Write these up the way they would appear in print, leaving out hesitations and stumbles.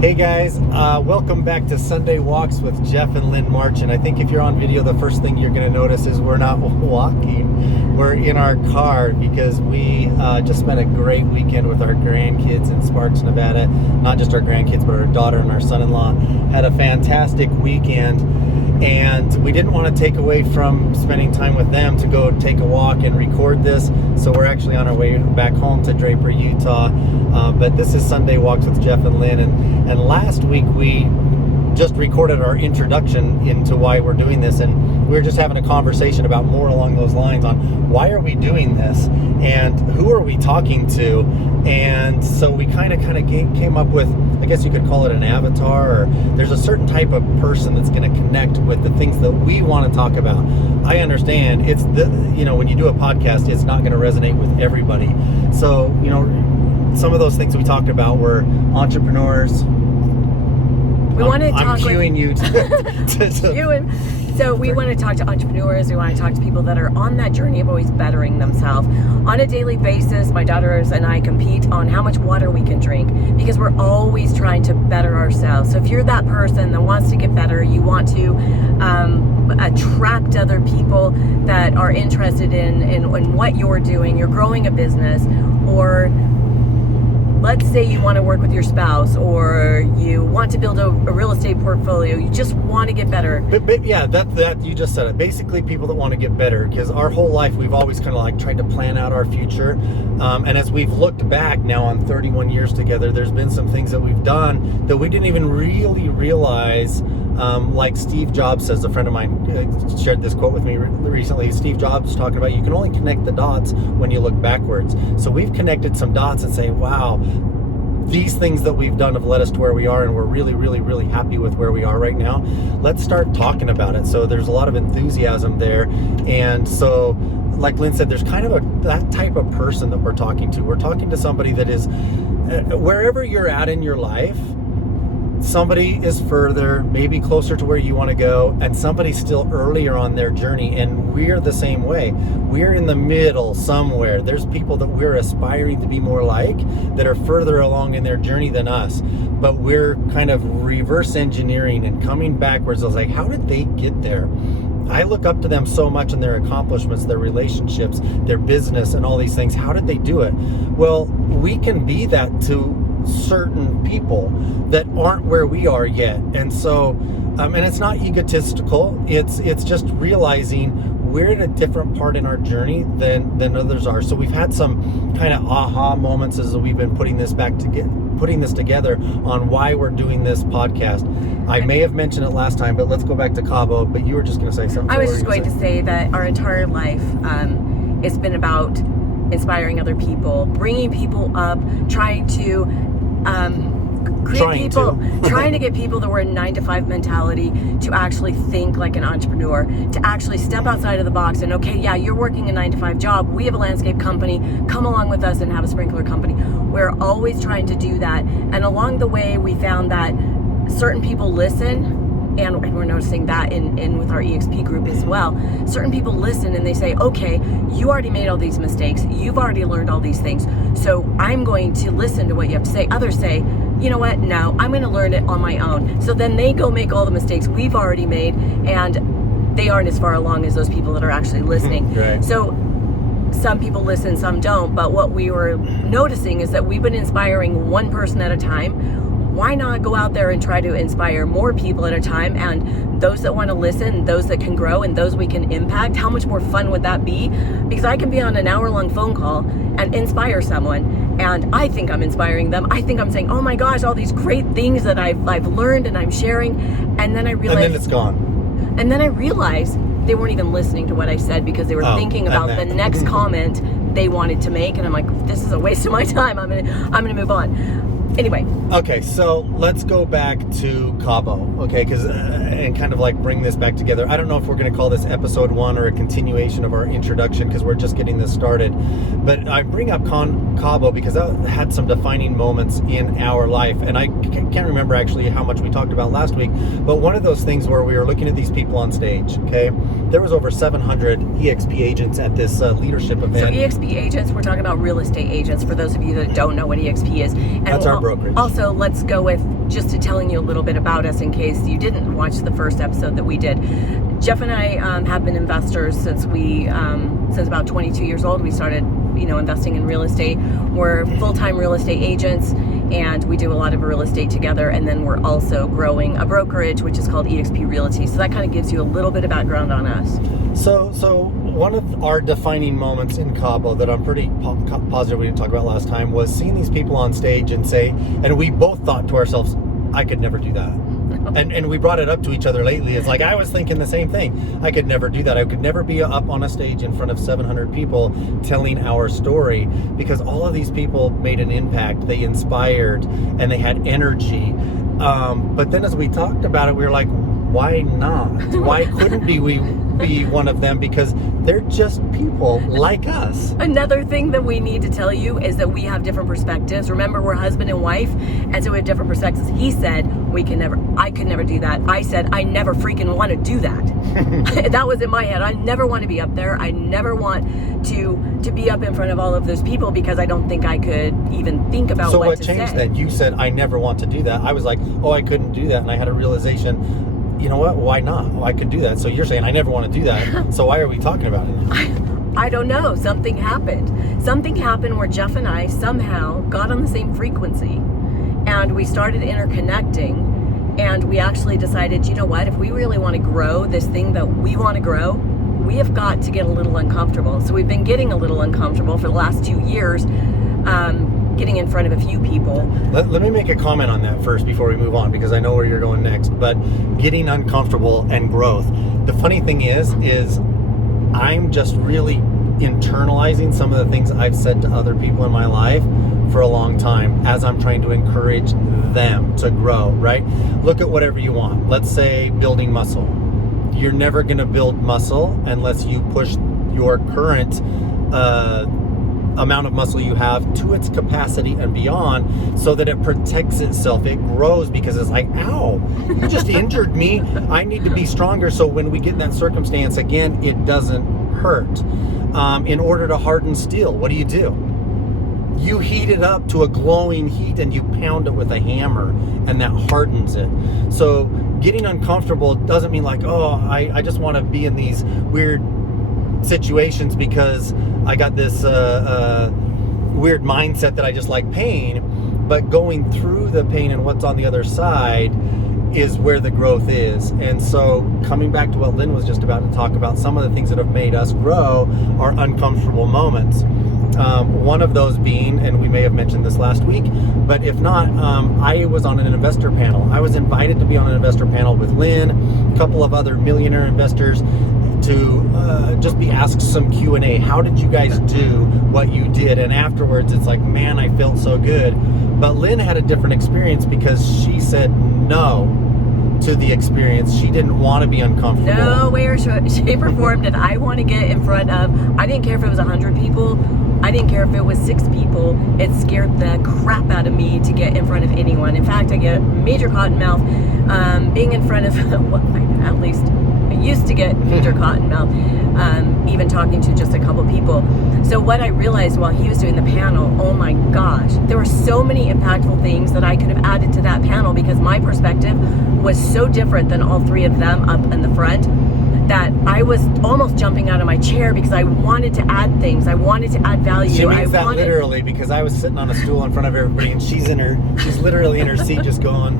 Hey guys, welcome back to Sunday Walks with Jeff and Lynn Marchant. I think if you're on video, the first thing you're going to notice is we're not walking. We're in our car because we just spent a great weekend with our grandkids in Sparks, Nevada. Not just our grandkids, but our daughter and our son-in-law. Had a fantastic weekend, and we didn't want to take away from spending time with them to go take a walk and record this. So we're actually on our way back home to Draper, Utah. But this is Sunday Walks with Jeff and Lynn, and last week we just recorded our introduction into why we're doing this, and we were just having a conversation about more along those lines on why are we doing this and who are we talking to. And so we kind of came up with, I guess you could call it an avatar, or there's a certain type of person that's going to connect with the things that we want to talk about. I understand it's when you do a podcast, it's not going to resonate with everybody. So some of those things we talked about were entrepreneurs. I'm cueing you So we want to talk to entrepreneurs. We want to talk to people that are on that journey of always bettering themselves. On a daily basis, my daughters and I compete on how much water we can drink because we're always trying to better ourselves. So if you're that person that wants to get better, you want to attract other people that are interested in what you're doing, you're growing a business, or let's say you want to work with your spouse, or you want to build a real estate portfolio. You just want to get better. But yeah, that you just said it. Basically, people that want to get better, because our whole life we've always kind of tried to plan out our future. And as we've looked back now on 31 years together, there's been some things that we've done that we didn't even really realize. Like Steve Jobs says, a friend of mine shared this quote with me recently. Steve Jobs talking about you can only connect the dots when you look backwards. So we've connected some dots and say, wow, these things that we've done have led us to where we are, and we're really, really, really happy with where we are right now. Let's start talking about it. So there's a lot of enthusiasm there. And so, like Lynn said, there's kind of that type of person that we're talking to. We're talking to somebody that is, wherever you're at in your life, somebody is further, maybe closer to where you want to go, and somebody's still earlier on their journey, and we're the same way. We're in the middle somewhere. There's people that we're aspiring to be more like that are further along in their journey than us, but we're kind of reverse engineering and coming backwards. I was like, how did they get there? I look up to them so much in their accomplishments, their relationships, their business, and all these things. How did they do it? Well, we can be that to certain people that aren't where we are yet. And so and it's not egotistical, it's just realizing we're at a different part in our journey than others are. So we've had some kind of aha moments as we've been putting this together on why we're doing this podcast. I may have mentioned it last time, but let's go back to Cabo. But you were just going to say something. I was just going to say that our entire life it's been about inspiring other people, bringing people up, trying to trying to get people that were in 9-to-5 mentality to actually think like an entrepreneur, to actually step outside of the box and, okay, yeah, you're working a 9-to-5 job. We have a landscape company. Come along with us and have a sprinkler company. We're always trying to do that. And along the way, we found that certain people listen. And we're noticing that in with our EXP group as well. Certain people listen and they say, okay, you already made all these mistakes. You've already learned all these things. So I'm going to listen to what you have to say. Others say, you know what? No, I'm going to learn it on my own. So then they go make all the mistakes we've already made, and they aren't as far along as those people that are actually listening. Right. So some people listen, some don't. But what we were noticing is that we've been inspiring one person at a time. Why not go out there and try to inspire more people at a time? And those that want to listen, those that can grow, and those we can impact, how much more fun would that be? Because I can be on an hour-long phone call and inspire someone, and I think I'm inspiring them. I think I'm saying, oh my gosh, all these great things that I've learned and I'm sharing, and then I realize... And then it's gone. And then I realized they weren't even listening to what I said because they were thinking about the next comment they wanted to make, and I'm like, this is a waste of my time. I'm gonna move on. Anyway. Okay, so let's go back to Cabo, okay, and kind of bring this back together. I don't know if we're going to call this episode 1 or a continuation of our introduction because we're just getting this started. But I bring up Cabo because I had some defining moments in our life, and I can't remember actually how much we talked about last week, but one of those things where we were looking at these people on stage, okay? There was over 700 EXP agents at this leadership event. So EXP agents, we're talking about real estate agents, for those of you that don't know what EXP is. And That's our our brokerage. Also, let's go with just to telling you a little bit about us in case you didn't watch the first episode that we did. Jeff and I have been investors since about 22 years old. We started, investing in real estate. We're full-time real estate agents, and we do a lot of real estate together. And then we're also growing a brokerage, which is called eXp Realty. So that kind of gives you a little bit of background on us. So one of our defining moments in Cabo that I'm pretty positive we didn't talk about last time was seeing these people on stage and we both thought to ourselves, I could never do that. And we brought it up to each other lately. It's like, I was thinking the same thing. I could never do that. I could never be up on a stage in front of 700 people telling our story, because all of these people made an impact. They inspired and they had energy. But then as we talked about it, we were like, why not? Why couldn't we be one of them? Because they're just people like us. Another thing that we need to tell you is that we have different perspectives. Remember, we're husband and wife, and so we have different perspectives. He said, I could never do that. I said, I never freaking want to do that. That was in my head. I never want to be up there. I never want to be up in front of all of those people, because I don't think I could even think about what to say. So what changed then? You said, I never want to do that. I was like, oh, I couldn't do that. And I had a realization, you know what? Why not? Oh, I could do that. So you're saying I never want to do that. So why are we talking about it? I don't know. Something happened. Something happened where Jeff and I somehow got on the same frequency, and we started interconnecting, and we actually decided, you know what? If we really want to grow this thing that we want to grow, we have got to get a little uncomfortable. So we've been getting a little uncomfortable for the last 2 years, getting in front of a few people. Let me make a comment on that first before we move on, because I know where you're going next. But getting uncomfortable and growth. The funny thing is I'm just really internalizing some of the things I've said to other people in my life for a long time as I'm trying to encourage them to grow, right? Look at whatever you want. Let's say building muscle. You're never going to build muscle unless you push your current amount of muscle you have to its capacity and beyond, so that it protects itself. It grows because it's like, ow, you just injured me. I need to be stronger, so when we get in that circumstance again, it doesn't hurt. In order to harden steel, what do? You heat it up to a glowing heat and you pound it with a hammer, and that hardens it. So getting uncomfortable doesn't mean like, oh, I just want to be in these weird situations because I got this weird mindset that I just like pain. But going through the pain and what's on the other side is where the growth is. And so coming back to what Lynn was just about to talk about, some of the things that have made us grow are uncomfortable moments. One of those being, and we may have mentioned this last week, but if not, I was on an investor panel. I was invited to be on an investor panel with Lynn, a couple of other millionaire investors, to just be asked some Q&A. How did you guys do what you did? And afterwards, it's like, man, I felt so good. But Lynn had a different experience because she said no to the experience. She didn't want to be uncomfortable. No way or shape or form did I want to get in front of. I didn't care if it was 100 people. I didn't care if it was 6 people. It scared the crap out of me to get in front of anyone. In fact, I get major cotton mouth being in front of, at least I used to get major cotton mouth, even talking to just a couple people. So what I realized while he was doing the panel, oh my gosh, there were so many impactful things that I could have added to that panel, because my perspective was so different than all 3 of them up in the front, that I was almost jumping out of my chair because I wanted to add things. I wanted to add value. She means that literally, because I was sitting on a stool in front of everybody, and she's literally in her seat just going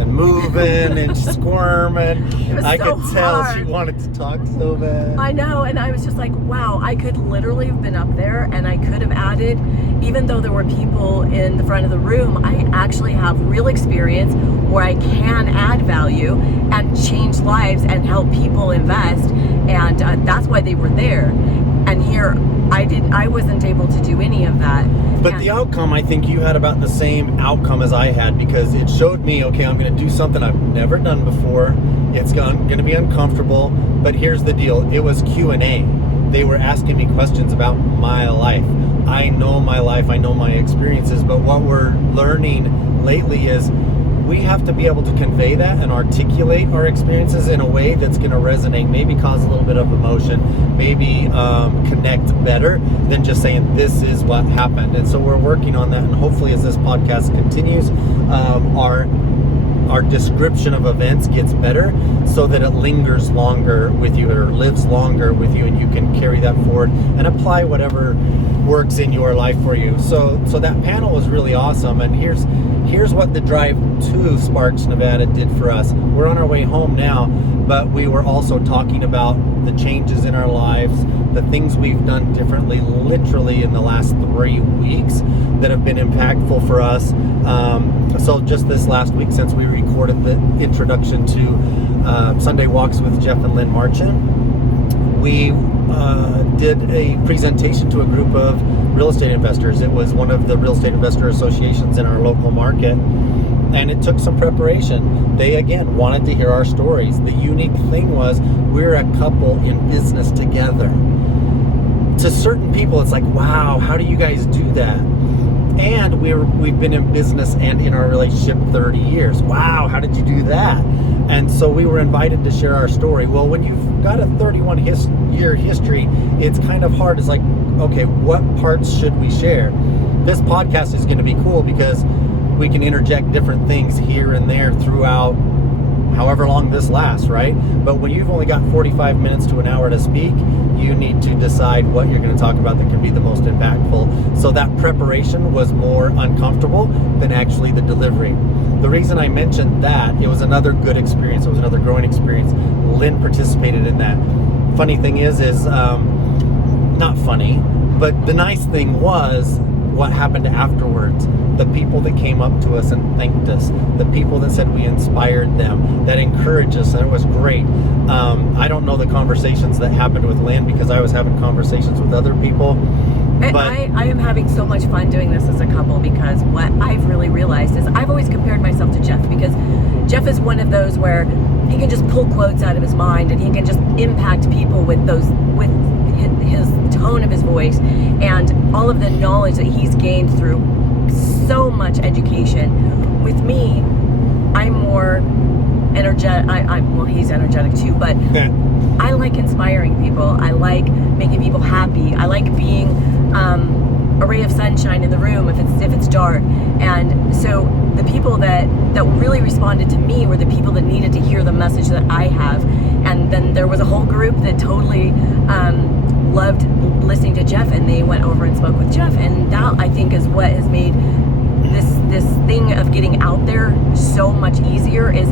and moving and squirming. I so could tell hard. She wanted to talk so bad. I know, and I was just like, wow, I could literally have been up there and I could have added, even though there were people in the front of the room, I actually have real experience where I can add value and change lives and help people invest, and that's why they were there. And here, I wasn't able to do any of that. But the outcome, I think you had about the same outcome as I had, because it showed me, okay, I'm going to do something I've never done before. It's going to be uncomfortable, but here's the deal. It was Q&A. They were asking me questions about my life. I know my life, I know my experiences, but what we're learning lately is we have to be able to convey that and articulate our experiences in a way that's going to resonate, maybe cause a little bit of emotion, maybe connect better than just saying this is what happened. And so we're working on that, and hopefully as this podcast continues, our description of events gets better so that it lingers longer with you or lives longer with you, and you can carry that forward and apply whatever works in your life for you. So that panel was really awesome, and here's what the drive to Sparks, Nevada did for us. We're on our way home now, but we were also talking about the changes in our lives, the things we've done differently literally in the last 3 weeks that have been impactful for us. So just this last week, since we recorded the introduction to Sunday Walks with Jeff and Lynn Marchant, we did a presentation to a group of real estate investors. It was one of the real estate investor associations in our local market, and it took some preparation. They, again, wanted to hear our stories. The unique thing was we're a couple in business together. To certain people, it's like, wow, how do you guys do that? And we've been in business and in our relationship 30 years. Wow, how did you do that? And so we were invited to share our story. Well, when you've got a 31-year history, it's kind of hard. It's like, okay, what parts should we share? This podcast is going to be cool because we can interject different things here and there throughout however long this lasts, right? But when you've only got 45 minutes to an hour to speak, you need to decide what you're going to talk about that can be the most impactful. So that preparation was more uncomfortable than actually the delivery. The reason I mentioned that, it was another good experience. It was another growing experience. Lynn participated in that. Funny thing is not funny, but the nice thing was what happened afterwards. The people that came up to us and thanked us, the people that said we inspired them, that encouraged us, and it was great. I don't know the conversations that happened with Lynn because I was having conversations with other people. But I am having so much fun doing this as a couple, because what I've really realized is I've always compared myself to Jeff, because Jeff is one of those where he can just pull quotes out of his mind and he can just impact people with his tone of his voice and all of the knowledge that he's gained through so much education. With me, I'm more energetic. Well, he's energetic too, but I like inspiring people. I like making people happy. I like being a ray of sunshine in the room if it's dark. And so the people that really responded to me were the people that needed to hear the message that I have. And then there was a whole group that totally loved listening to Jeff, and they went over and spoke with Jeff. And that, I think, is what has made this thing of getting out there so much easier, is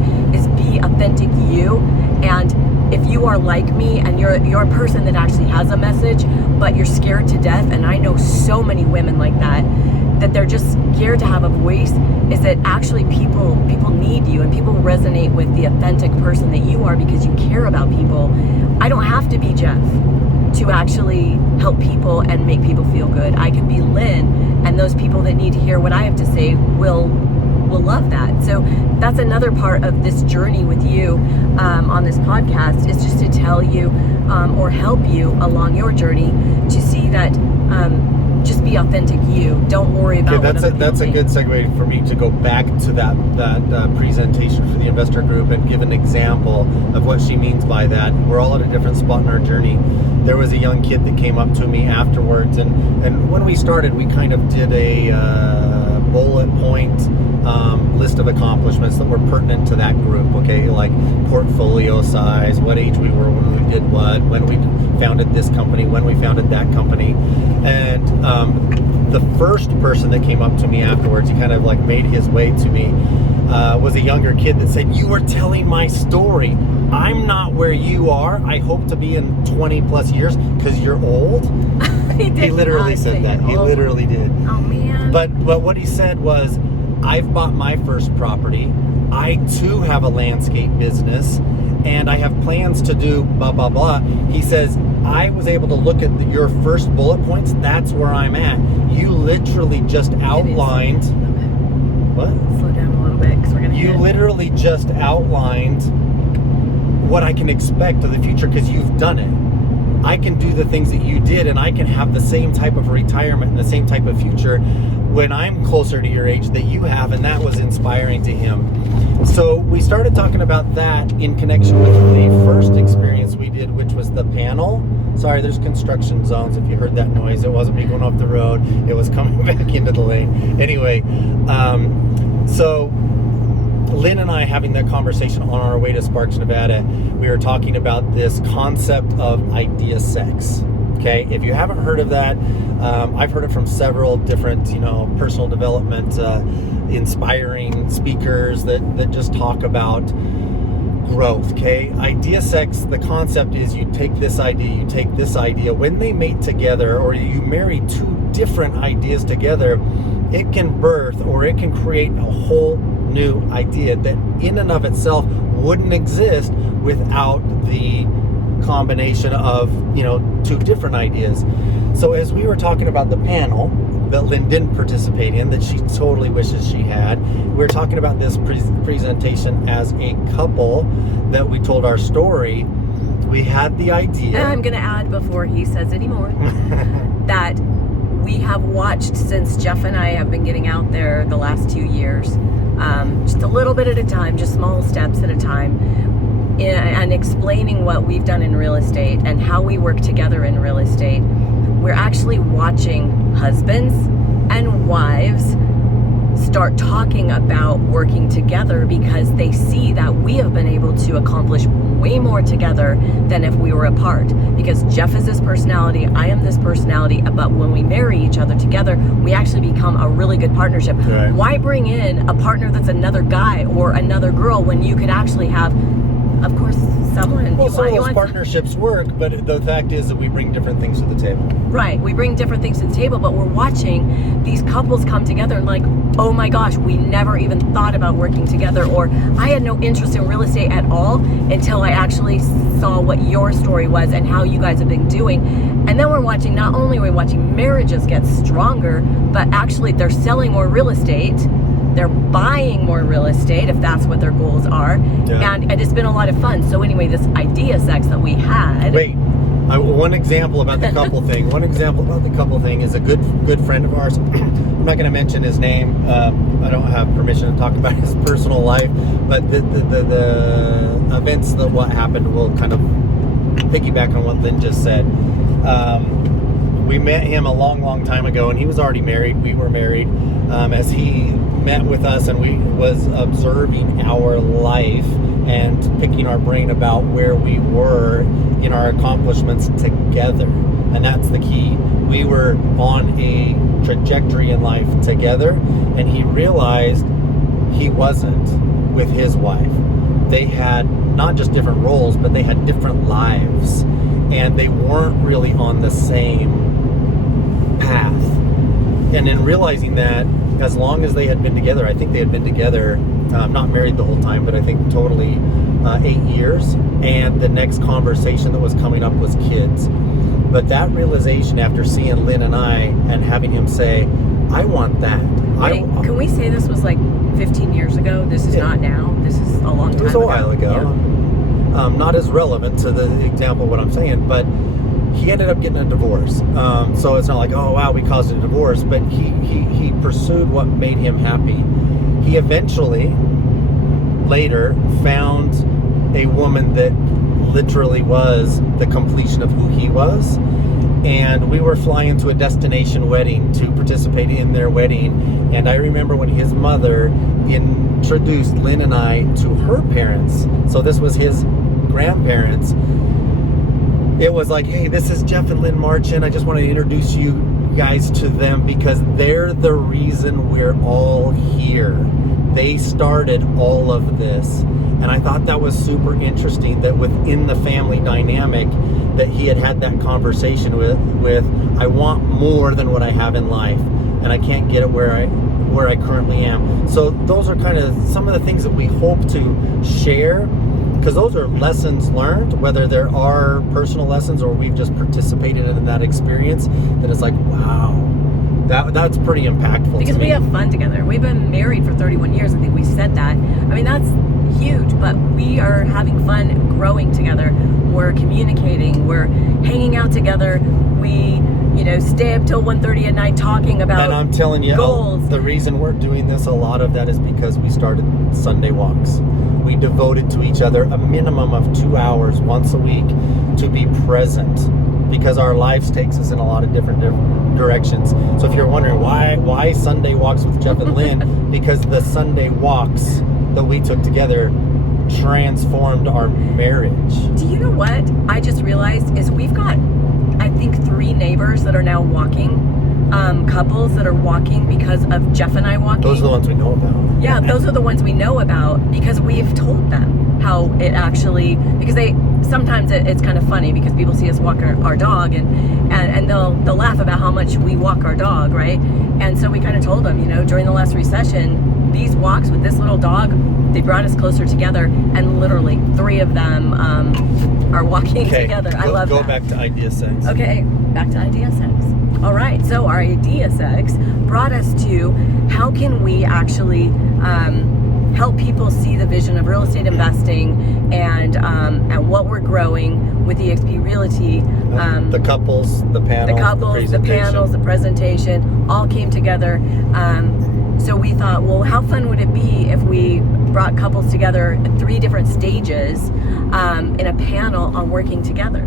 be authentic you. And if you are like me and you're a person that actually has a message, but you're scared to death, and I know so many women like that they're just scared to have a voice, is that actually people need you, and people resonate with the authentic person that you are because you care about people. I don't have to be Jeff to actually help people and make people feel good. I can be Lynn, and those people that need to hear what I have to say will love that. So that's another part of this journey with you on this podcast, is just to tell you or help you along your journey to see that just be authentic you. Don't worry about that's a good segue for me to go back to that presentation for the investor group and give an example of what she means by that. We're all at a different spot in our journey. There was a young kid that came up to me afterwards, and when we started, we kind of did a bullet point list of accomplishments that were pertinent to that group, okay, like portfolio size, what age we were when we did what, when we founded this company, when we founded that company. And the first person that came up to me afterwards, he kind of like made his way to me, was a younger kid that said, "You are telling my story. I'm not where you are. I hope to be in 20 plus years because you're old." He literally said that. He literally did. Oh man. But what he said was, I've bought my first property. I too have a landscape business, and I have plans to do blah, blah, blah. He says, I was able to look at your first bullet points. That's where I'm at. You literally just outlined... What? Slow down a little bit, because we're going to... You literally just outlined what I can expect of the future because you've done it. I can do the things that you did, and I can have the same type of retirement and the same type of future when I'm closer to your age that you have, and that was inspiring to him. So we started talking about that in connection with the first experience we did, which was the panel. Sorry, there's construction zones. If you heard that noise, it wasn't me going off the road. It was coming back into the lane. Anyway, so Lynn and I having that conversation on our way to Sparks, Nevada, we were talking about this concept of idea sex. Okay, if you haven't heard of that, I've heard it from several different, personal development, inspiring speakers that just talk about growth. Okay, idea sex, the concept is you take this idea, you take this idea. When they mate together, or you marry two different ideas together, it can birth, or it can create a whole new idea that in and of itself wouldn't exist without the combination of two different ideas. So as we were talking about the panel that Lynn didn't participate in, that she totally wishes she had, we were talking about this presentation as a couple that we told our story. We had the idea, and I'm going to add before he says any more that we have watched since Jeff and I have been getting out there the last 2 years, just a little bit at a time, just small steps at a time, and explaining what we've done in real estate and how we work together in real estate. We're actually watching husbands and wives start talking about working together because they see that we have been able to accomplish way more together than if we were apart. Because Jeff is this personality, I am this personality, but when we marry each other together, we actually become a really good partnership. Right. Why bring in a partner that's another guy or another girl when you could actually have, of course, someone. Well, some of those partnerships work, but the fact is that we bring different things to the table. Right, we bring different things to the table, but we're watching these couples come together and like, oh my gosh, we never even thought about working together, or I had no interest in real estate at all until I actually saw what your story was and how you guys have been doing. And then we're watching, not only are we watching marriages get stronger, but actually they're selling more real estate. They're buying more real estate if that's what their goals are. Yeah. And it's been a lot of fun. So anyway, this idea sex that we had. Wait, one example about the couple thing. One example about the couple thing is a good friend of ours. I'm not going to mention his name. I don't have permission to talk about his personal life, but the events that what happened will kind of piggyback on what Lynn just said. We met him a long time ago, and he was already married. We were married. As he met with us, and we was observing our life and picking our brain about where we were in our accomplishments together. And that's the key. We were on a trajectory in life together, and he realized he wasn't with his wife. They had not just different roles, but they had different lives, and they weren't really on the same path. And in realizing that, as long as they had been together, I think they had been together, not married the whole time, but I think totally 8 years. And the next conversation that was coming up was kids. But that realization after seeing Lynn and I and having him say, I want that. Wait, can we say this was like 15 years ago? This is not now. This is a long time ago. It was a while ago. Yeah. Not as relevant to the example of what I'm saying, but he ended up getting a divorce. So it's not like, oh wow, we caused a divorce, but he pursued what made him happy. He eventually later found a woman that literally was the completion of who he was, and we were flying to a destination wedding to participate in their wedding. And I remember when his mother introduced Lynn and I to her parents, so this was his grandparents. It was like, hey, this is Jeff and Lynn Marchant. I just want to introduce you guys to them because they're the reason we're all here. They started all of this. And I thought that was super interesting that within the family dynamic that he had that conversation with I want more than what I have in life, and I can't get it where I currently am. So those are kind of some of the things that we hope to share, because those are lessons learned, whether there are personal lessons or we've just participated in that experience, that it's like, wow, that's pretty impactful. Because we have fun together. We've been married for 31 years. I think we said that. I mean, that's huge, but we are having fun growing together. We're communicating. We're hanging out together. We, stay up till 1:30 at night talking about And I'm telling you, goals. the reason we're doing this, a lot of that is because we started Sunday walks. We devoted to each other a minimum of 2 hours once a week to be present, because our lives takes us in a lot of different directions. So if you're wondering why Sunday walks with Jeff and Lynn, because the Sunday walks that we took together transformed our marriage. Do you know what I just realized is we've got, I think, 3 neighbors that are now walking, couples that are walking because of Jeff and I walking. Those are the ones we know about. Yeah, those are the ones we know about because we've told them how it actually, because sometimes it's kind of funny because people see us walk our dog and they'll laugh about how much we walk our dog, right? And so we kind of told them, during the last recession, these walks with this little dog, they brought us closer together, and literally 3 of them are walking together. I love that. Go back to Idea Sex. Okay, back to Idea Sex. All right, so our Idea Sex brought us to how can we actually help people see the vision of real estate investing and what we're growing with EXP Realty. The couples, the panels, the presentation, all came together. So we thought, well, how fun would it be if we brought couples together at 3 different stages in a panel on working together?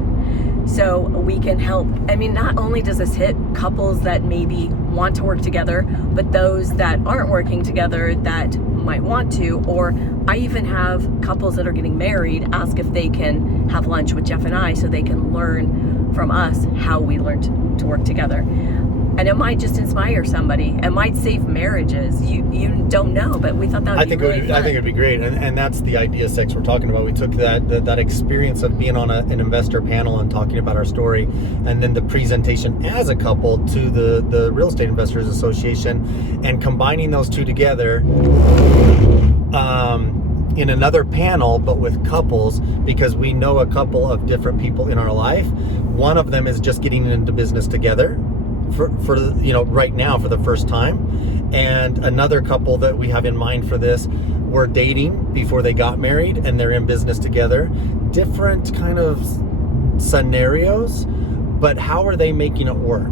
So we can help. I mean, not only does this hit couples that maybe want to work together, but those that aren't working together that might want to, or I even have couples that are getting married ask if they can have lunch with Jeff and I so they can learn from us how we learned to work together. And it might just inspire somebody. It might save marriages. You don't know, but we thought that would be really fun. I think it'd be great, and that's the Idea Sex we're talking about. We took that experience of being on an investor panel and talking about our story, and then the presentation as a couple to the Real Estate Investors Association, and combining those 2 together in another panel, but with couples, because we know a couple of different people in our life. One of them is just getting into business together. For right now for the first time, and another couple that we have in mind for this were dating before they got married and they're in business together. Different kind of scenarios, but how are they making it work?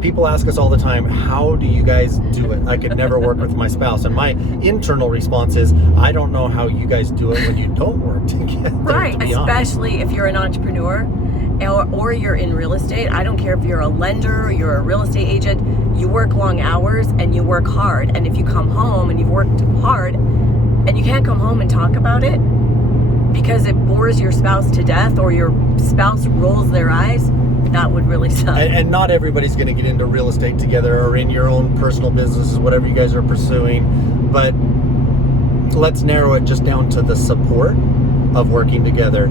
People ask us all the time, how do you guys do it? I could never work with my spouse. And my internal response is, I don't know how you guys do it when you don't work together. Right, especially if you're an entrepreneur or you're in real estate. I don't care if you're a lender or you're a real estate agent, you work long hours and you work hard. And if you come home and you've worked hard and you can't come home and talk about it because it bores your spouse to death or your spouse rolls their eyes, that would really suck. And not everybody's going to get into real estate together or in your own personal businesses, whatever you guys are pursuing. But let's narrow it just down to the support of working together.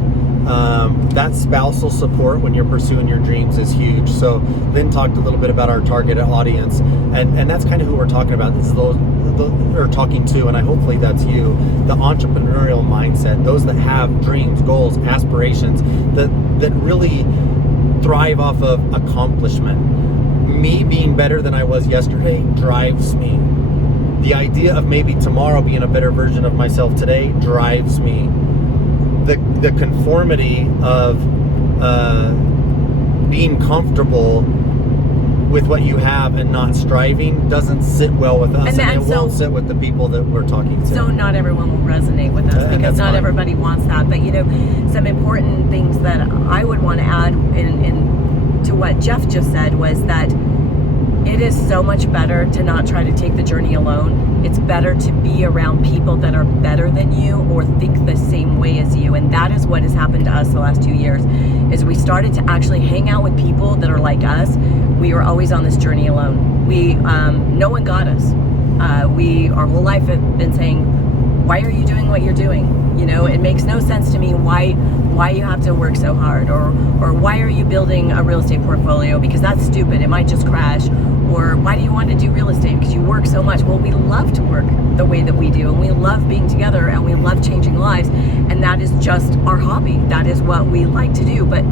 That spousal support when you're pursuing your dreams is huge. So Lynn talked a little bit about our target audience, and that's kind of who we're talking about. This is or talking to, and hopefully that's you, the entrepreneurial mindset, those that have dreams, goals, aspirations, that really thrive off of accomplishment. Me being better than I was yesterday drives me. The idea of maybe tomorrow being a better version of myself today drives me. The conformity of being comfortable with what you have and not striving doesn't sit well with us, and it won't sit with the people that we're talking to. So not everyone will resonate with us because not everybody wants that. But some important things that I would want to add in to what Jeff just said was that it is so much better to not try to take the journey alone. It's better to be around people that are better than you or think the same way as you. And that is what has happened to us the last 2 years, is we started to actually hang out with people that are like us. We were always on this journey alone. No one got us. Our whole life have been saying, why are you doing what you're doing? It makes no sense to me why you have to work so hard, or why are you building a real estate portfolio, because that's stupid, it might just crash, or why do you want to do real estate because you work so much. Well, we love to work the way that we do, and we love being together, and we love changing lives, and that is just our hobby. That is what we like to do. But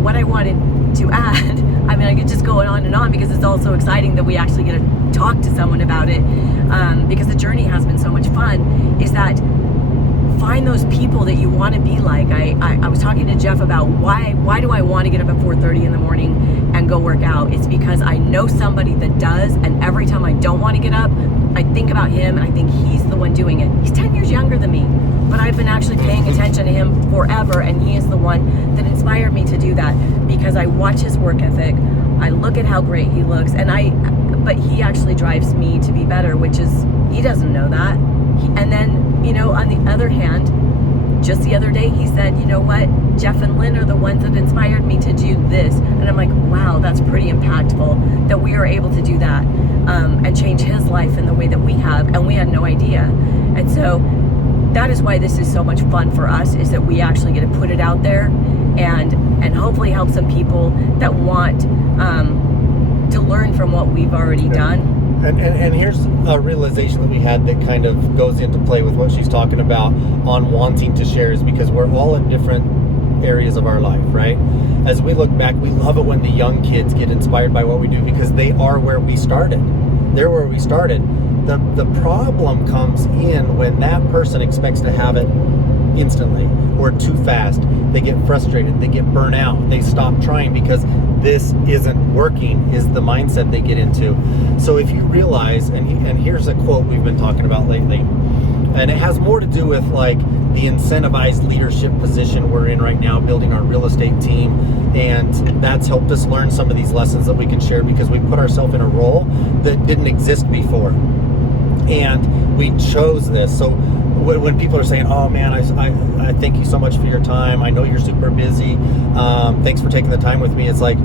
what I wanted to add, I could just go on and on because it's all so exciting that we actually get to talk to someone about it, because the journey has been so much fun, is that find find those people that you want to be like. I was talking to Jeff about why do I want to get up at 4:30 in the morning and go work out. It's because I know somebody that does, and every time I don't want to get up, I think about him and I think he's the one doing it. He's 10 years younger than me, but I've been actually paying attention to him forever, and he is the one that inspired me to do that, because I watch his work ethic, I look at how great he looks, but he actually drives me to be better, which is, he doesn't know that. And then, you know, on the other hand, just the other day he said, you know what, Jeff and Lynn are the ones that inspired me to do this. And I'm like, wow, that's pretty impactful that we are able to do that, and change his life in the way that we have, and we had no idea. And so that is why this is so much fun for us, is that we actually get to put it out there and hopefully help some people that want to learn from what we've already done. And here's a realization that we had that kind of goes into play with what she's talking about on wanting to share, is because we're all in different areas of our life, right? As we look back, we love it when the young kids get inspired by what we do, because they are where we started. They're where we started. The problem comes in when that person expects to have it instantly or too fast. They get frustrated, they get burnt out, they stop trying because this isn't working, is the mindset they get into. So if you realize, and here's a quote we've been talking about lately, and it has more to do with like the incentivized leadership position we're in right now, building our real estate team, and that's helped us learn some of these lessons that we can share, because we put ourselves in a role that didn't exist before, and we chose this. So when people are saying, oh man, I thank you so much for your time, I know you're super busy, thanks for taking the time with me, it's like,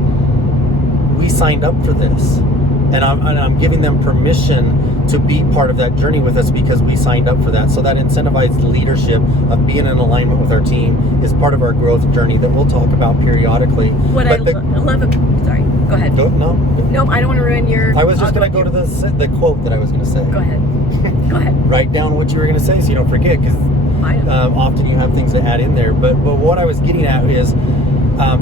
we signed up for this, and I'm giving them permission to be part of that journey with us, because we signed up for that. So that incentivized leadership of being in alignment with our team is part of our growth journey that we'll talk about periodically. What I love, sorry, go ahead. No, I don't want to ruin your... I was just going to go to the quote that I was going to say. Go ahead. Go ahead. Write down what you were going to say so you don't forget, because often you have things to add in there. But what I was getting at is,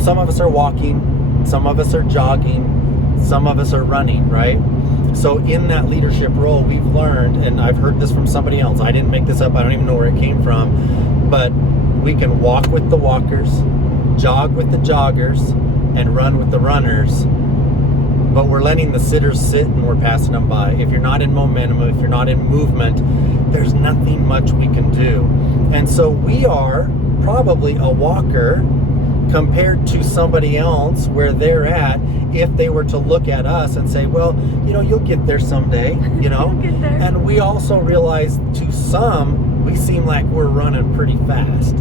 some of us are walking, some of us are jogging, some of us are running, right? So in that leadership role, we've learned, and I've heard this from somebody else, I didn't make this up, I don't even know where it came from, but we can walk with the walkers, jog with the joggers, and run with the runners, but we're letting the sitters sit and we're passing them by. If you're not in momentum, if you're not in movement, there's nothing much we can do. And so we are probably a walker compared to somebody else where they're at, if they were to look at us and say, well, you know, you'll get there someday, you know. You'll get there. And we also realize, to some, we seem like we're running pretty fast,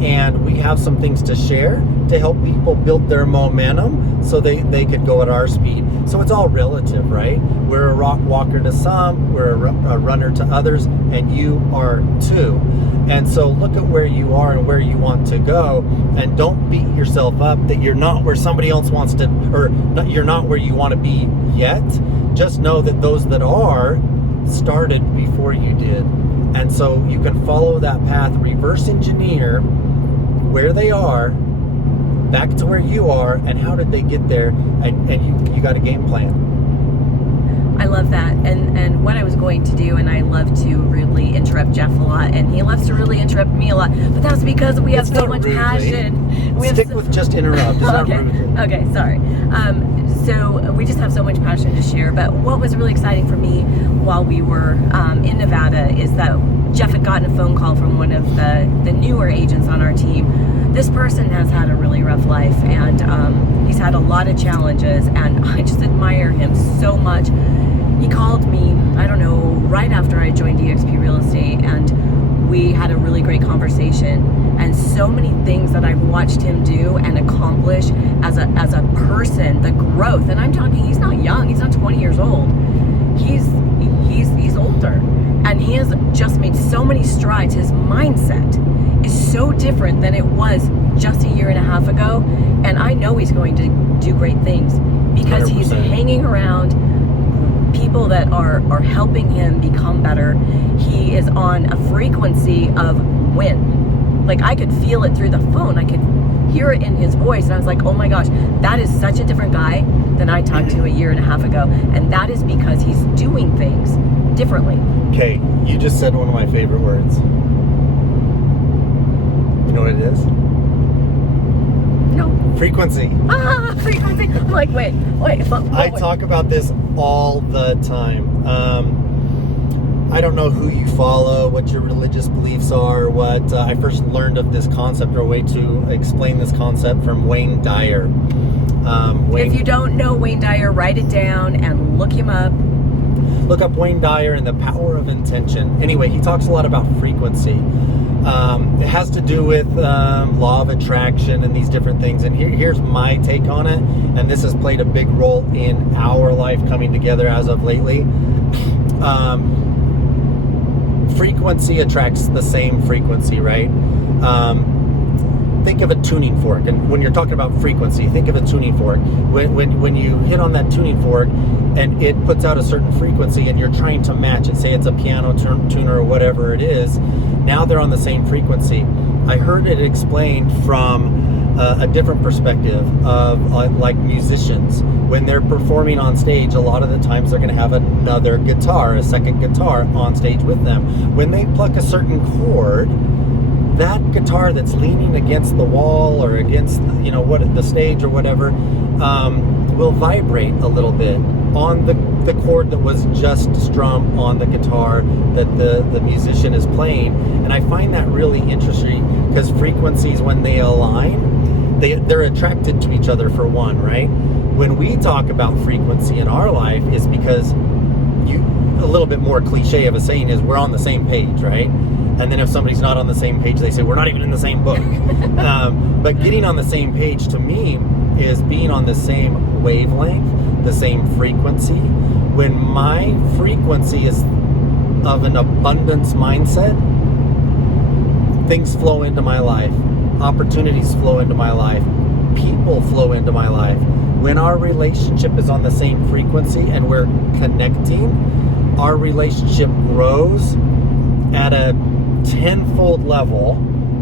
and we have some things to share to help people build their momentum so they could go at our speed. So it's all relative, right? We're a rock walker to some, we're a runner to others, and you are too. And so look at where you are and where you want to go, and don't beat yourself up that you're not where somebody else wants to, or you're not where you want to be yet. Just know that those that are started before you did. And so you can follow that path, reverse engineer where they are back to where you are, and how did they get there, and you got a game plan. I love that, and what I was going to do, and I love to really interrupt Jeff a lot, and he loves to really interrupt me a lot, but that's because we have so much passion. Stick with just interrupt. It's not rudely. Okay, sorry. So we just have so much passion to share, but what was really exciting for me while we were in Nevada is that Jeff had gotten a phone call from one of the newer agents on our team. This person has had a really rough life, and he's had a lot of challenges, and I just admire him so much. He called me, I don't know, right after I joined eXp Real Estate, and we had a really great conversation, and so many things that I've watched him do and accomplish as a person, the growth, and I'm talking, he's not young, he's not 20 years old, he's older, and he has just made so many strides. His mindset is so different than it was just a year and a half ago, and I know he's going to do great things because 100%. He's hanging around people that are helping him become better. He is on a frequency of win. Like, I could feel it through the phone. I could hear it in his voice, and I was like, oh my gosh, that is such a different guy than I talked to a year and a half ago, and that is because he's doing things differently. Okay, you just said one of my favorite words. know what it is? No. Frequency. Frequency. I'm like, wait. I talk about this all the time. I don't know who you follow, what your religious beliefs are, what I first learned of this concept, or a way to explain this concept, from Wayne Dyer. If you don't know Wayne Dyer, write it down and look him up. Look up Wayne Dyer and the power of intention. Anyway, he talks a lot about frequency. It has to do with law of attraction and these different things. And here's my take on it. And this has played a big role in our life coming together as of lately. Frequency attracts the same frequency, right? Think of a tuning fork, and when you're talking about frequency, think of a tuning fork. When you hit on that tuning fork and it puts out a certain frequency and you're trying to match it, say it's a piano tuner or whatever it is, now they're on the same frequency. I heard it explained from a different perspective of like musicians. When they're performing on stage, a lot of the times they're going to have another guitar, a second guitar on stage with them. When they pluck a certain chord, that guitar that's leaning against the wall or against, the stage or whatever, will vibrate a little bit on the chord that was just strummed on the guitar that the musician is playing. And I find that really interesting, because frequencies, when they align, they're attracted to each other, for one, right? When we talk about frequency in our life, is because a little bit more cliche of a saying is we're on the same page, right? And then if somebody's not on the same page, they say we're not even in the same book. But getting on the same page, to me, is being on the same wavelength, the same frequency. When my frequency is of an abundance mindset, things flow into my life. Opportunities flow into my life. People flow into my life. When our relationship is on the same frequency and we're connecting, our relationship grows at a tenfold level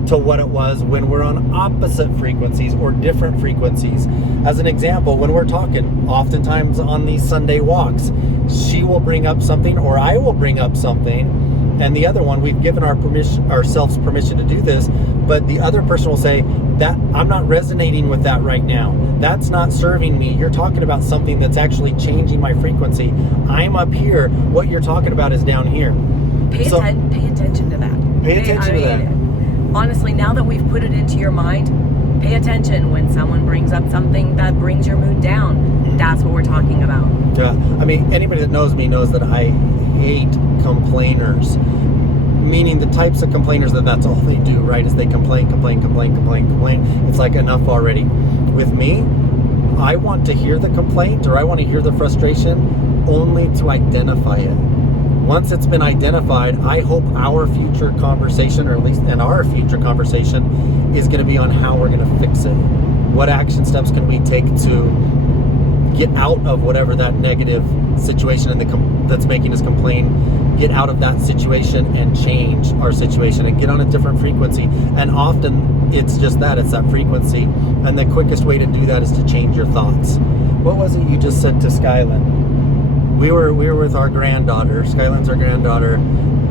to what it was when we're on opposite frequencies or different frequencies. As an example, when we're talking, oftentimes on these Sunday walks, she will bring up something or I will bring up something, and the other one, we've given ourselves permission to do this, but the other person will say, that I'm not resonating with that right now. That's not serving me. You're talking about something that's actually changing my frequency. I'm up here. What you're talking about is down here. Pay attention to that. Pay attention to that. Honestly, now that we've put it into your mind, pay attention when someone brings up something that brings your mood down. That's what we're talking about. Yeah. I mean, anybody that knows me knows that I hate complainers. Meaning the types of complainers that's all they do, right? Is they complain. It's like, enough already. With me, I want to hear the complaint or I want to hear the frustration only to identify it. Once it's been identified, I hope our future conversation, or at least in our future conversation, is going to be on how we're going to fix it. What action steps can we take to get out of whatever that negative situation and that's making us complain, get out of that situation and change our situation and get on a different frequency. And often it's just that, it's that frequency. And the quickest way to do that is to change your thoughts. What was it you just said to Skylin? We were with our granddaughter. Skylin's our granddaughter,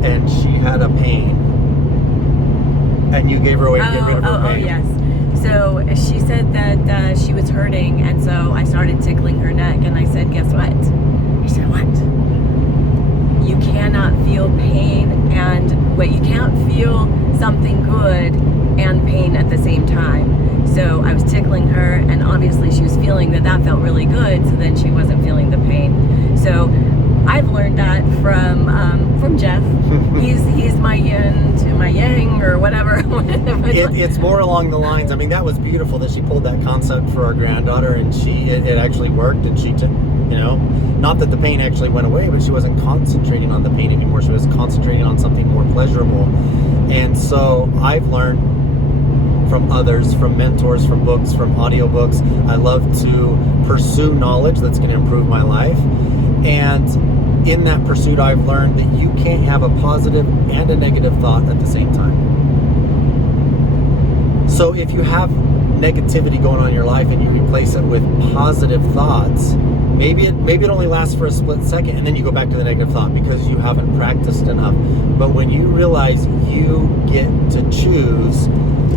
and she had a pain. And you gave her a way to get rid of her pain. Oh, yes. So she said that she was hurting, and so I started tickling her neck, and I said, guess what? She said, what? You cannot feel pain you can't feel something good and pain at the same time. So I was tickling her, and obviously she was feeling that felt really good, so then she wasn't feeling the pain. So I've learned that from Jeff. He's my yin to my yang, or whatever. It's more along the lines. I mean, that was beautiful that she pulled that concept for our granddaughter, and it actually worked. And she took, not that the pain actually went away, but she wasn't concentrating on the pain anymore. She was concentrating on something more pleasurable. And so I've learned from others, from mentors, from books, from audiobooks. I love to pursue knowledge that's going to improve my life. And in that pursuit, I've learned that you can't have a positive and a negative thought at the same time. So if you have negativity going on in your life and you replace it with positive thoughts, maybe it only lasts for a split second, and then you go back to the negative thought because you haven't practiced enough. But when you realize you get to choose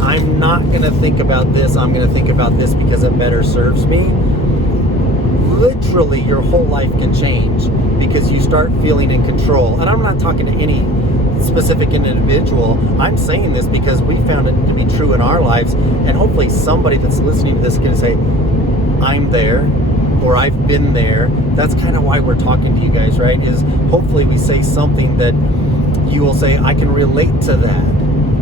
I'm not going to think about this, I'm going to think about this because it better serves me, literally your whole life can change because you start feeling in control. And I'm not talking to any specific individual. I'm saying this because we found it to be true in our lives, and hopefully somebody that's listening to this can say, I'm there, or I've been there. That's kind of why we're talking to you guys, right? Is hopefully we say something that you will say, I can relate to that.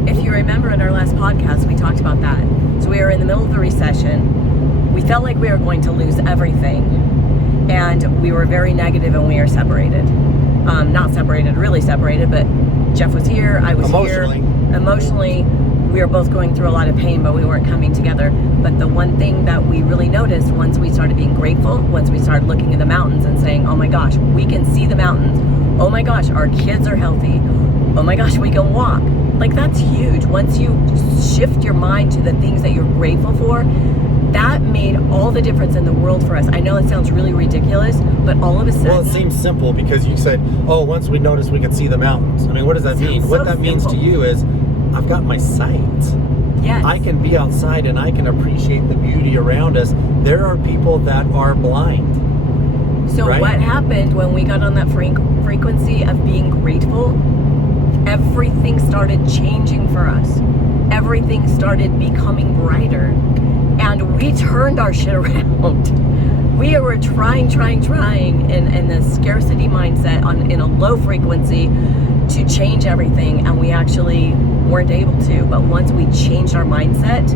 If you remember in our last podcast, we talked about that. So we were in the middle of the recession. We felt like we were going to lose everything. And we were very negative, and we were separated. Not separated, really separated, but Jeff was here, I was here. Emotionally, we were both going through a lot of pain, but we weren't coming together. But the one thing that we really noticed once we started being grateful, once we started looking at the mountains and saying, oh my gosh, we can see the mountains. Oh my gosh, our kids are healthy. Oh my gosh, we can walk. Like, that's huge. Once you shift your mind to the things that you're grateful for, that made all the difference in the world for us. I know it sounds really ridiculous, but all of a sudden... Well, it seems simple because you said, oh, once we noticed we could see the mountains. I mean, what does that mean? What that means to you is, I've got my sight. Yes. I can be outside and I can appreciate the beauty around us. There are people that are blind. So right? What happened when we got on that frequency of being grateful? Everything started changing for us. Everything started becoming brighter. And we turned our shit around. We were trying in the scarcity mindset in a low frequency to change everything, and we actually weren't able to. But once we changed our mindset,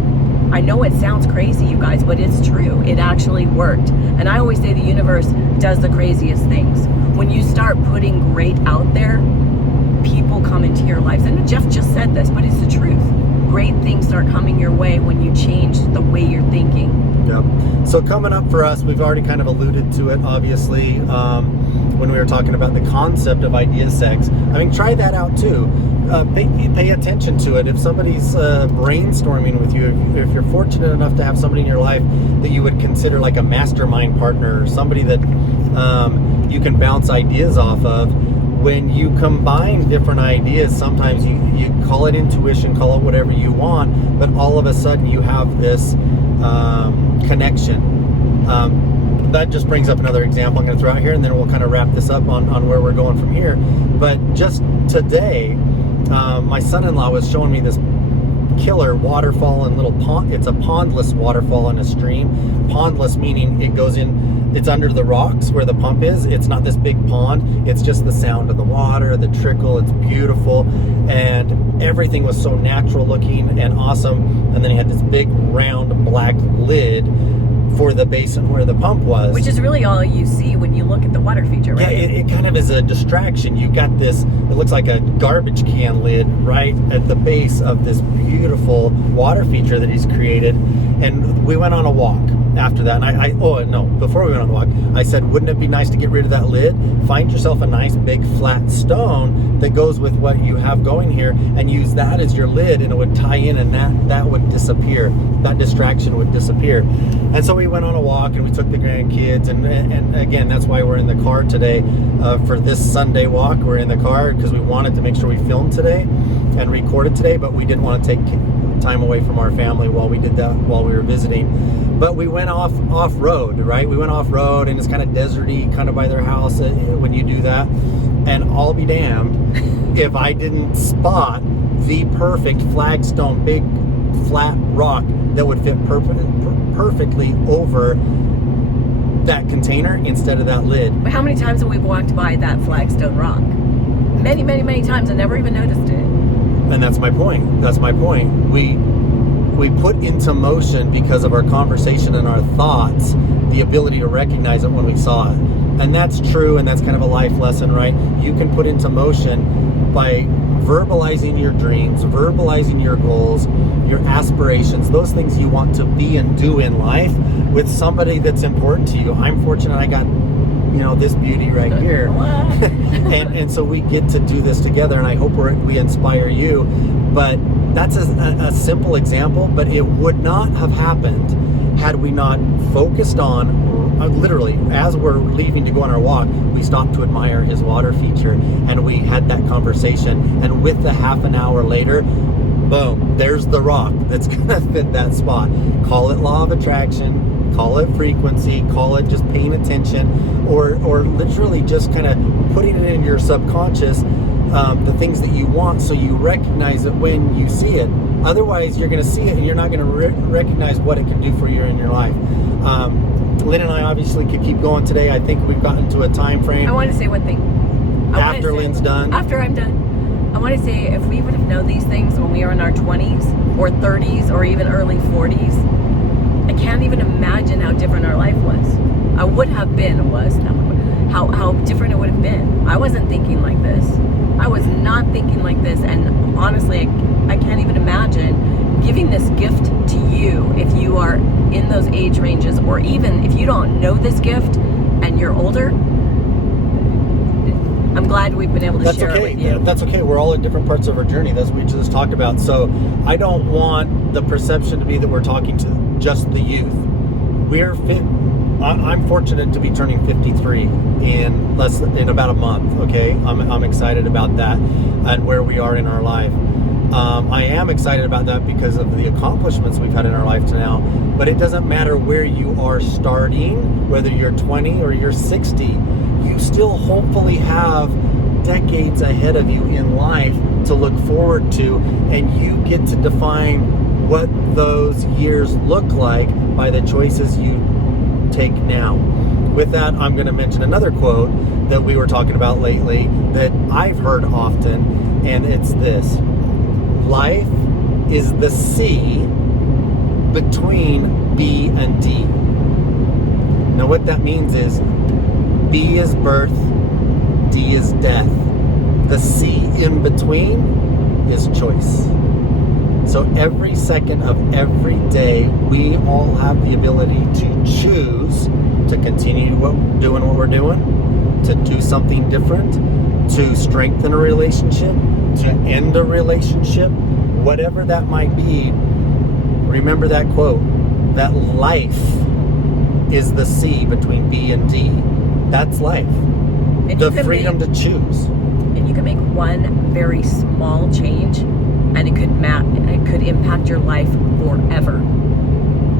I know it sounds crazy, you guys, but it's true. It actually worked. And I always say the universe does the craziest things. When you start putting great out there, people come into your lives. And Jeff just said this, but it's the truth. Great things start coming your way when you change the way you're thinking. Yep. So coming up for us, we've already kind of alluded to it, obviously, when we were talking about the concept of idea sex. I mean, try that out too. Pay attention to it. If somebody's brainstorming with you, if you're fortunate enough to have somebody in your life that you would consider like a mastermind partner, or somebody that you can bounce ideas off of, when you combine different ideas, sometimes you call it intuition, call it whatever you want, but all of a sudden you have this connection. That just brings up another example I'm going to throw out here, and then we'll kind of wrap this up on where we're going from here. But just today, my son-in-law was showing me this killer waterfall and little pond. It's a pondless waterfall in a stream. Pondless meaning it goes in, it's under the rocks where the pump is. It's not this big pond. It's just the sound of the water, the trickle. It's beautiful. And everything was so natural looking and awesome. And then he had this big round black lid for the basin where the pump was. Which is really all you see when you look at the water feature, right? Yeah, it kind of is a distraction. You got this, it looks like a garbage can lid right at the base of this beautiful water feature that he's created. And we went on a walk after that. And before we went on the walk, I said, wouldn't it be nice to get rid of that lid? Find yourself a nice big flat stone that goes with what you have going here and use that as your lid, and it would tie in, and that would disappear. That distraction would disappear. And so we went on a walk and we took the grandkids, and again, that's why we're in the car today for this Sunday walk. We're in the car because we wanted to make sure we filmed today and recorded today, but we didn't want to take time away from our family while we did that, while we were visiting. But we went off-road, right? We went off-road, and it's kind of deserty, kind of by their house when you do that. And I'll be damned if I didn't spot the perfect flagstone, big flat rock that would fit perfectly over that container instead of that lid. But how many times have we walked by that flagstone rock? Many, many, many times. I never even noticed it. And that's my point. That's my point. We put into motion, because of our conversation and our thoughts, the ability to recognize it when we saw it. And that's true, and that's kind of a life lesson, right? You can put into motion by verbalizing your dreams, verbalizing your goals, your aspirations, those things you want to be and do in life with somebody that's important to you. I'm fortunate I got, this beauty right here. and so we get to do this together, and I hope we inspire you. But that's a simple example, but it would not have happened had we not focused on, literally, as we're leaving to go on our walk, we stopped to admire his water feature, and we had that conversation. And with the half an hour later, Boom, there's the rock that's gonna fit that spot. Call it law of attraction, call it frequency, call it just paying attention, or literally just kind of putting it in your subconscious, the things that you want, so you recognize it when you see it. Otherwise, you're gonna see it and you're not gonna recognize what it can do for you in your life. Lynn and I obviously could keep going today. I think we've gotten to a time frame. I want to say one thing. After Lynn's done. After I'm done. I want to say, if we would have known these things when we were in our 20s or 30s or even early 40s, I can't even imagine how different our life was. I would have been, how different it would have been. I wasn't thinking like this. I was not thinking like this, and honestly, I can't even imagine giving this gift to you if you are in those age ranges, or even if you don't know this gift and you're older. I'm glad we've been able to share it with you. That's okay. We're all at different parts of our journey. That's what we just talked about. So I don't want the perception to be that we're talking to just the youth. I'm fortunate to be turning 53 in about a month. Okay, I'm excited about that and where we are in our life. I am excited about that because of the accomplishments we've had in our life to now. But it doesn't matter where you are starting, whether you're 20 or you're 60. You still hopefully have decades ahead of you in life to look forward to, and you get to define what those years look like by the choices you take now. With that, I'm going to mention another quote that we were talking about lately that I've heard often, and it's this: life is the C between B and D. Now what that means is B is birth, D is death. The C in between is choice. So every second of every day, we all have the ability to choose to continue doing what we're doing, to do something different, to strengthen a relationship, to end a relationship, whatever that might be. Remember that quote, that life is the C between B and D. That's life. The freedom to choose. And you can make one very small change, and it could impact your life forever,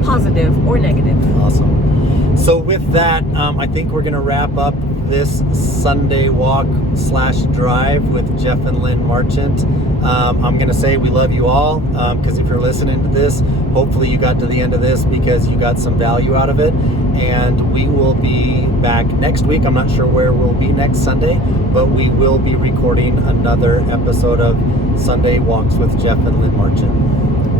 positive or negative. Awesome. So with that, I think we're going to wrap up this Sunday walk/drive with Jeff and Lynn Marchant. I'm going to say we love you all, because if you're listening to this, hopefully you got to the end of this because you got some value out of it. And we will be back next week. I'm not sure where we'll be next Sunday, but we will be recording another episode of Sunday Walks with Jeff and Lynn Marchant.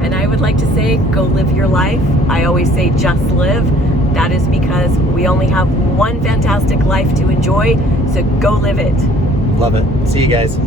And I would like to say, go live your life. I always say just live. That is because we only have one fantastic life to enjoy, so go live it. Love it. See you guys.